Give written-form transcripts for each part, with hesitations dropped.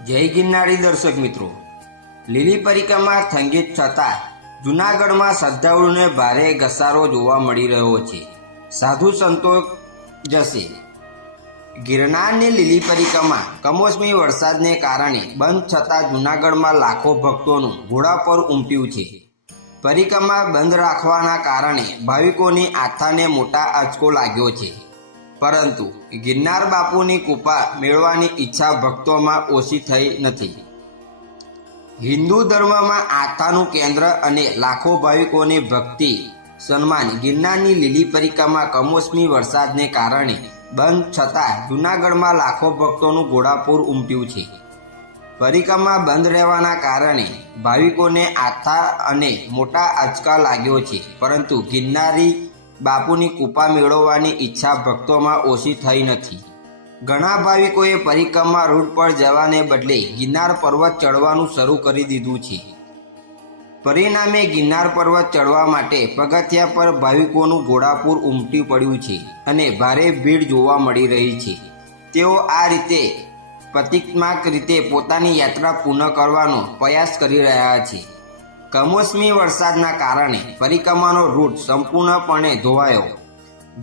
જય ગિરનારી દર્શક મિત્રો, લીલી પરિક્રમા થંગિત છતાં જૂનાગઢમાં શ્રદ્ધાળુઓને ભારે ઘસારો જોવા મળી રહ્યો છે. સાધુ સંતો જશે ગિરનારની લીલી પરિક્રમા કમોસમી વરસાદને કારણે બંધ છતાં જૂનાગઢમાં લાખો ભક્તોનું ઘોડા પર ઉમટ્યું છે. પરિક્રમા બંધ રાખવાના કારણે ભાવિકોની આસ્થાને મોટા આંચકો લાગ્યો છે. પરંતુ ગિરનાર બાપુની કૃપા મેળવવાની ઈચ્છા ભક્તોમાં ઓછી થઈ નથી. હિન્દુ ધર્મમાં આસ્થાનું કેન્દ્ર અને લાખો ભાવિકોની ભક્તિ સન્માન ગિરનારની લીલી પરિક્રમા કમોસમી વરસાદને કારણે બંધ છતાં જૂનાગઢમાં લાખો ભક્તોનું ઘોડાપૂર ઉમટ્યું છે. પરિક્રમા બંધ રહેવાના કારણે ભાવિકોને આસ્થા અને મોટા આંચકા લાગ્યો છે. પરંતુ ગિરનારી બાપુની કૃપા મેળવવાની ઈચ્છા ભક્તોમાં ઓછી થઈ નથી. ઘણા ભાવિકોએ પરિક્રમા રૂટ પર જવાને બદલે ગિરનાર પર્વત ચડવાનું શરૂ કરી દીધું છે. પરિણામે ગિરનાર પર્વત ચડવા માટે પગથિયા પર ભાવિકોનું ઘોડાપૂર ઉમટી પડ્યું છે અને ભારે ભીડ જોવા મળી રહી છે. તેઓ આ રીતે પ્રતિકાત્મક રીતે પોતાની યાત્રા પૂર્ણ કરવાનો પ્રયાસ કરી રહ્યા છે. કમોસમી વરસાદના કારણે પરિક્રમાનો રૂટ સંપૂર્ણપણે ધોવાયો.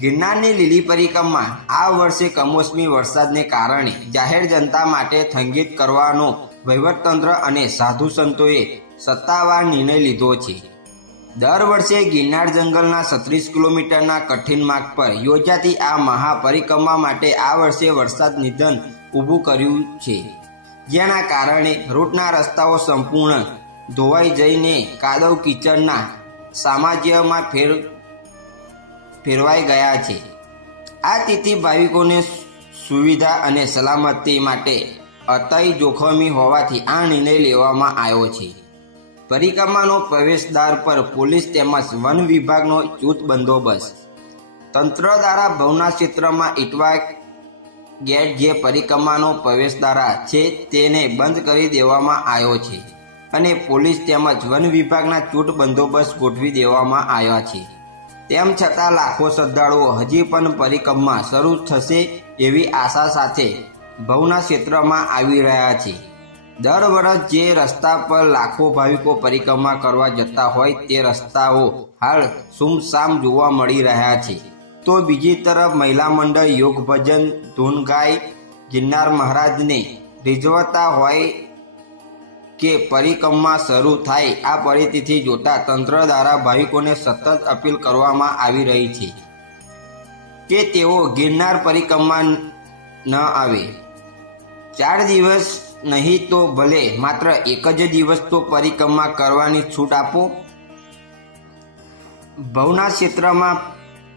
ગિરનારની લીલી પરિક્રમા આ વર્ષે કમોસમી વરસાદને કારણે જાહેર જનતા માટે સ્થગિત કરવાનો વહીવટતંત્ર અને સાધુ સંતોએ સત્તાવાર નિર્ણય લીધો છે. દર વર્ષે ગિરનાર જંગલના 36 કિલોમીટરના કઠિન માર્ગ પર યોજાતી આ મહાપરિક્રમા માટે આ વર્ષે વરસાદ નિધન ઊભું કર્યું છે, જેના કારણે રૂટના રસ્તાઓ સંપૂર્ણ ધોવાઈ જઈને કાદવ કીચડના સામ્રાજ્યમાં ફેરવાઈ ગયા છે. આ તિથિ ભાવિકોને સુવિધા અને સલામતી માટે અત્યંત જોખમી હોવાથી આ નિર્ણય લેવામાં આવ્યો છે. પરિક્રમાનો પ્રવેશદ્વાર પર પોલીસ તેમજ વન વિભાગનો ચુસ્ત બંદોબસ્ત. તંત્ર દ્વારા ભવના ક્ષેત્રમાં ઇટવા ગેટ જે પરિક્રમાનો પ્રવેશદ્વાર છે તેને બંધ કરી દેવામાં આવ્યો છે અને પોલીસ તેમજ વન વિભાગના ચુસ્ત બંદોબસ્ત ગોઠવી દેવામાં આવ્યા છે. તેમ છતાં લાખો શ્રદ્ધાળુઓ હજી પણ પરિક્રમા શરૂ થશે એવી આશા સાથે ભવના ક્ષેત્રમાં આવી રહ્યા છે. દર વર્ષ જે રસ્તા પર લાખો ભાવિકો પરિક્રમા કરવા જતા હોય તે રસ્તાઓ હાલ સુમસામ જોવા મળી રહ્યા છે. તો બીજી તરફ મહિલા મંડળ યોગ ભજન ધૂન ગાય ગિરનાર મહારાજને રીઝવતા હોય કે પરિક્રમા શરૂ થાય આ પરિસ્થિતિ જોતા તંત્ર દ્વારા ભાવિકોને સતત અપીલ કરવામાં આવી રહી છે કે તેઓ ગિરનાર પરિક્રમા ન આવે. 4 દિવસ નહીં તો ભલે માત્ર એક જ દિવસ તો પરિક્રમા કરવાની છૂટ આપો. ભવના ક્ષેત્રમાં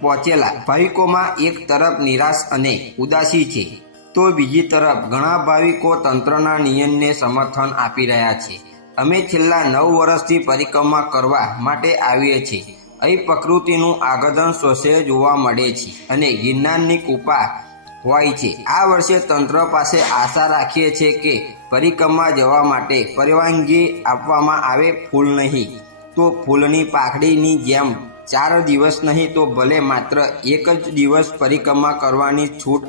પહોંચેલા ભાવિકોમાં એક તરફ નિરાશ અને ઉદાસી છે તો બીજી તરફ ઘણા ભાવિકો તંત્રના નિયમને સમર્થન આપી રહ્યા છે. અમે છેલ્લા 9 વર્ષથી પરિક્રમા કરવા માટે આવીએ છીએ. અહીં પ્રકૃતિનું આગધન સ્વચ્છ જોવા મળે છે અને ગિરનારની કૃપા હોય છે. આ વર્ષે તંત્ર પાસે આશા રાખીએ છીએ કે પરિક્રમા જવા માટે પરવાનગી આપવામાં આવે. ફૂલ નહીં તો ફૂલની પાખડીની જેમ 4 દિવસ નહીં તો ભલે માત્ર એક જ દિવસ પરિક્રમા કરવાની છૂટ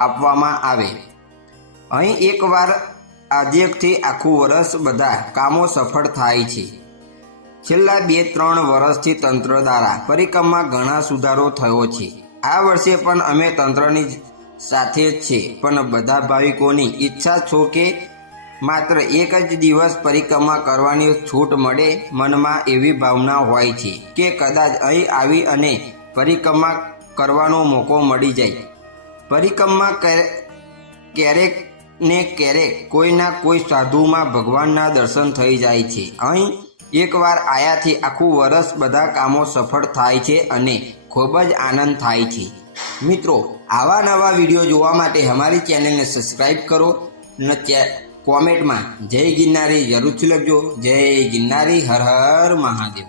આપવામાં આવે. અહીં એકવાર આદ્યકથી આખું વર્ષ બધા કામો સફળ થાય છે. છેલ્લા 2-3 વર્ષથી તંત્ર દ્વારા પરિક્રમા ઘણા સુધારો થયો છે. આ વર્ષે પણ અમે તંત્રની સાથે જ છે, પણ બધા ભાવિકોની ઈચ્છા છો કે માત્ર એક જ દિવસ પરિક્રમા કરવાની છૂટ મળે. મનમાં એવી ભાવના હોય છે કે કદાચ અહીં આવી અને પરિક્રમા કરવાનો મોકો મળી જાય. પરિક્રમા ક્યારેક ને ક્યારેક કોઈના કોઈ સાધુમાં ભગવાનના દર્શન થઈ જાય છે. અહીં એકવાર આયાથી આખું વર્ષ બધા કામો સફળ થાય છે અને ખૂબ જ આનંદ થાય છે. મિત્રો, આવા નવા વિડીયો જોવા માટે અમારી ચેનલને સબસ્ક્રાઈબ કરો અને કોમેન્ટમાં જય ગિરનારી જરૂરથી લખજો. જય ગિરનારી, હર હર મહાદેવ.